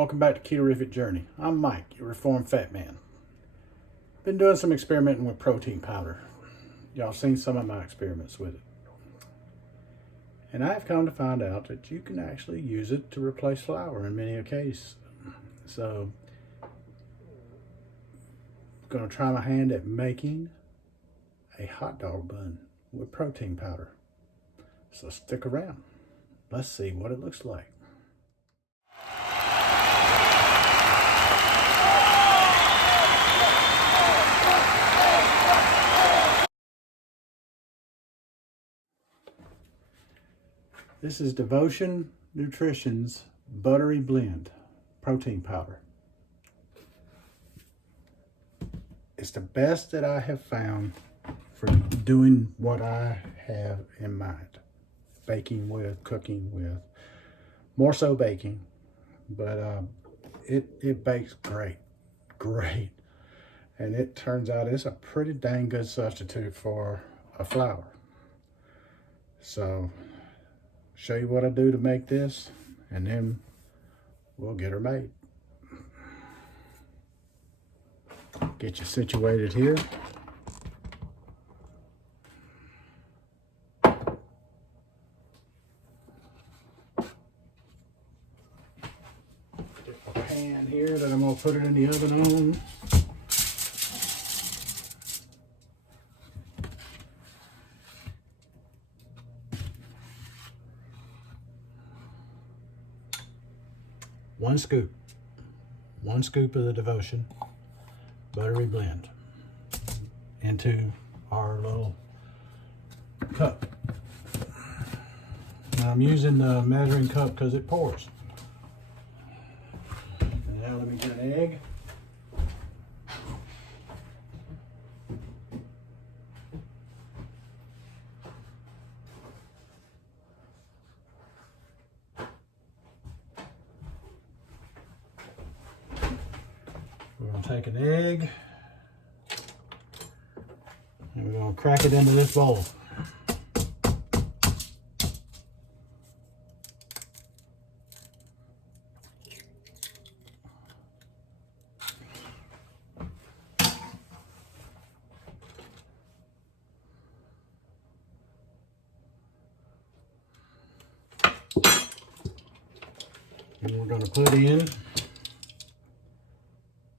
Welcome back to Ketorific Journey. I'm Mike, your reformed fat man. Been doing some experimenting with protein powder. Y'all seen some of my experiments with it. And I've come to find out that you can actually use it to replace flour in many cases. So, I'm going to try my hand at making a hot dog bun with protein powder. So stick around. Let's see what it looks like. This is Devotion Nutrition's Buttery Blend protein powder. It's the best that I have found for doing what I have in mind. Baking with, cooking with, more so baking, but it bakes great. And it turns out it's a pretty dang good substitute for a flour. So, show you what I do to make this, and then we'll get her made. Get you situated here. Get my pan here that I'm gonna put it in the oven on. One scoop of the Devotion Buttery Blend into our little cup. Now I'm using the measuring cup because it pours. And now let me get an egg. We're going to take an egg and we're going to crack it into this bowl. And we're going to put in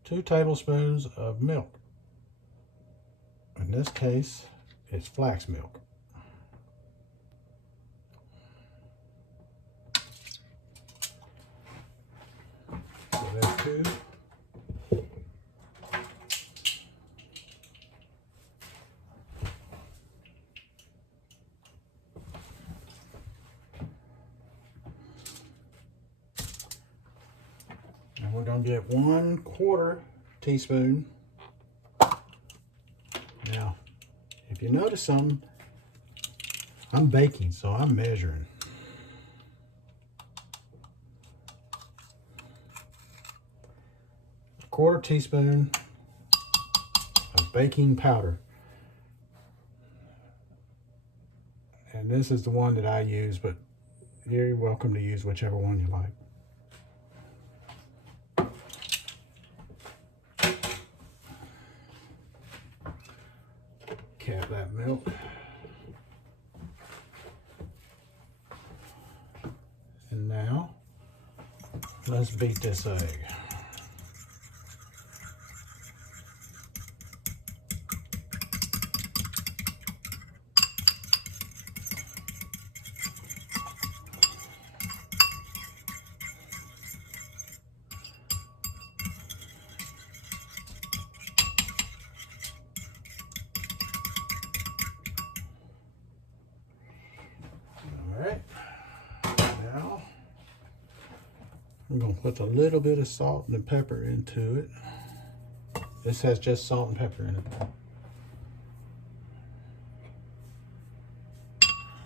2 tablespoons of milk. In this case, it's flax milk. So that's 2. And we're going to get 1/4 teaspoon. Now, if you notice something, I'm baking, so I'm measuring. A 1/4 teaspoon of baking powder. And this is the one that I use, but you're welcome to use whichever one you like. Cap that milk. And now, let's beat this egg. Alright, now I'm going to put a little bit of salt and pepper into it. This has just salt and pepper in it.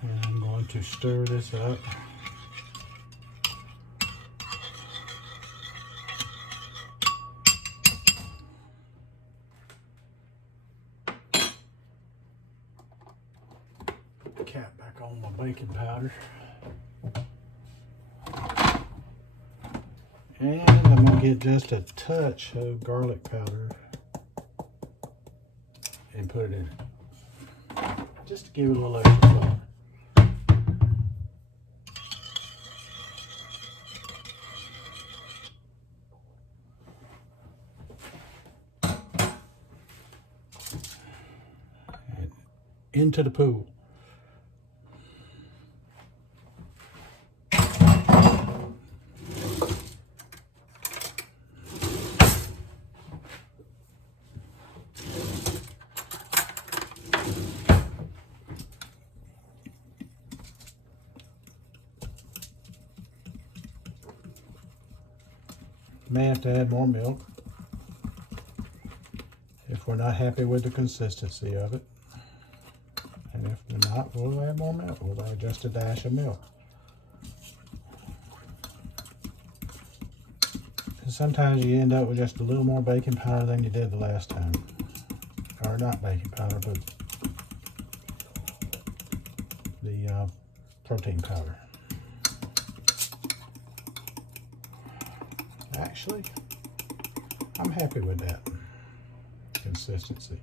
And I'm going to stir this up. Cap back on my baking powder. And I'm going to get just a touch of garlic powder and put it in it. Just to give it a little extra flavor. And into the pool. May have to add more milk if we're not happy with the consistency of it. And if we're not, we'll add more milk. We'll add just a dash of milk. And sometimes you end up with just a little more baking powder than you did the last time. Or not baking powder, but the protein powder. Actually, I'm happy with that consistency.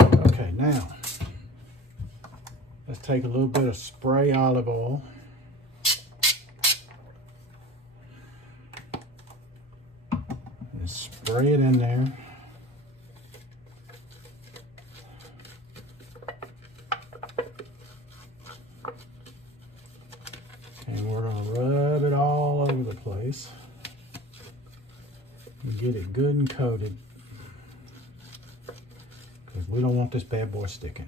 Okay, now let's take a little bit of spray olive oil. And spray it in there. And we're going to rub it all over the place. And get it good and coated, because we don't want this bad boy sticking.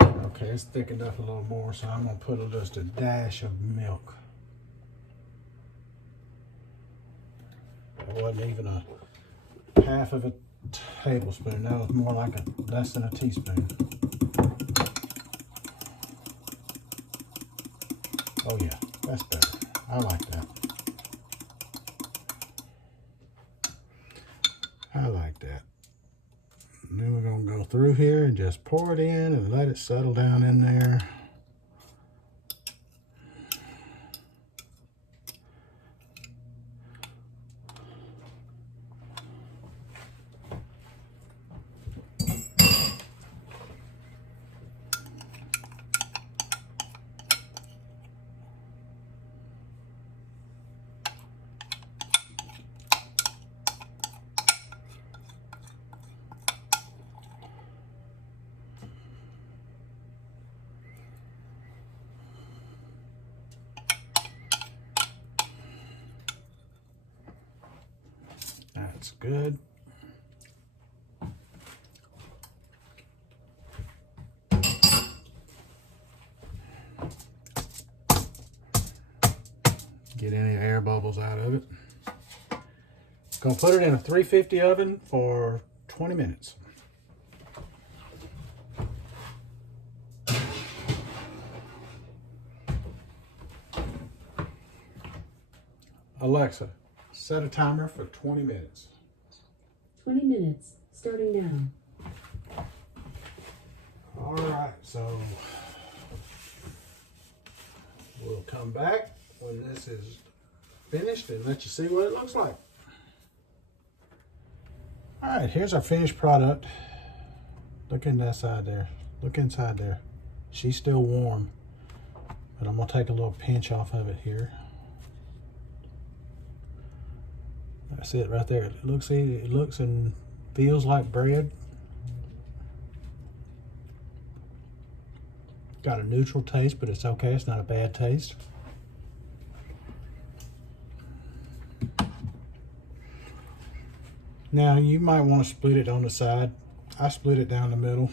Okay, it's thickened up a little more, so I'm going to put just a dash of milk. It wasn't even a half of a tablespoon. That was more like less than a teaspoon. Oh yeah, that's better. I like that. I like that. And then we're going to go through here and just pour it in and let it settle down in there. That's good. Get any air bubbles out of it. Gonna put it in a 350 oven for 20 minutes. Alexa, set a timer for 20 minutes. 20 minutes, starting now. All right, so we'll come back when this is finished and let you see what it looks like. All right, here's our finished product. Look in that side there. Look inside there. She's still warm, but I'm gonna take a little pinch off of it here. That's it right there. It looks and feels like bread. Got a neutral taste, but it's okay. It's not a bad taste. Now you might want to split it on the side. I split it down the middle.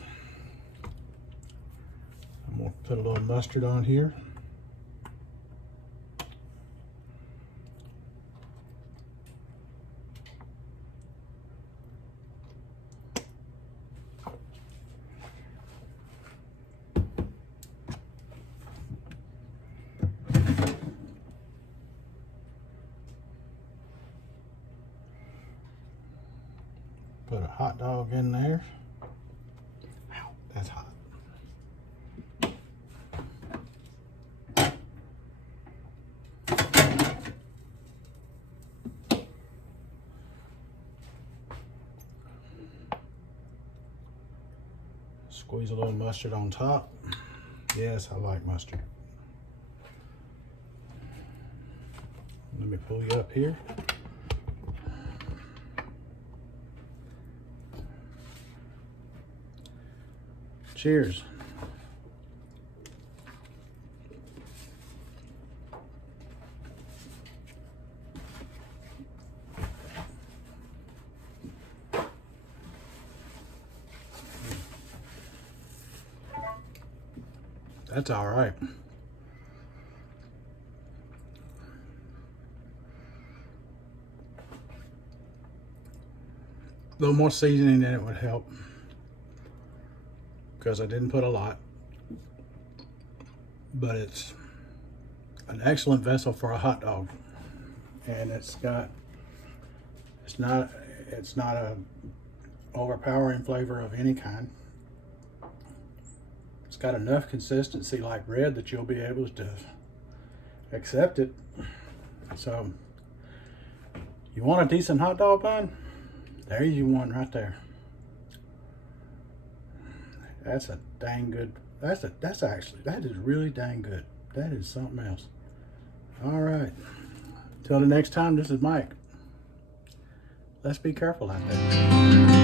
I'm going to put a little mustard on here. put a hot dog in there. Ow, that's hot. Squeeze a little mustard on top. Yes, I like mustard. Let me pull you up here. Cheers. That's all right. A little more seasoning in it would help, because I didn't put a lot, but it's an excellent vessel for a hot dog, and it's not a overpowering flavor of any kind. It's got enough consistency like bread that you'll be able to accept it. So you want a decent hot dog bun? There's you one right there. That's a dang good. That is really dang good. That is something else. All right. Till the next time, this is Mike. Let's be careful out there.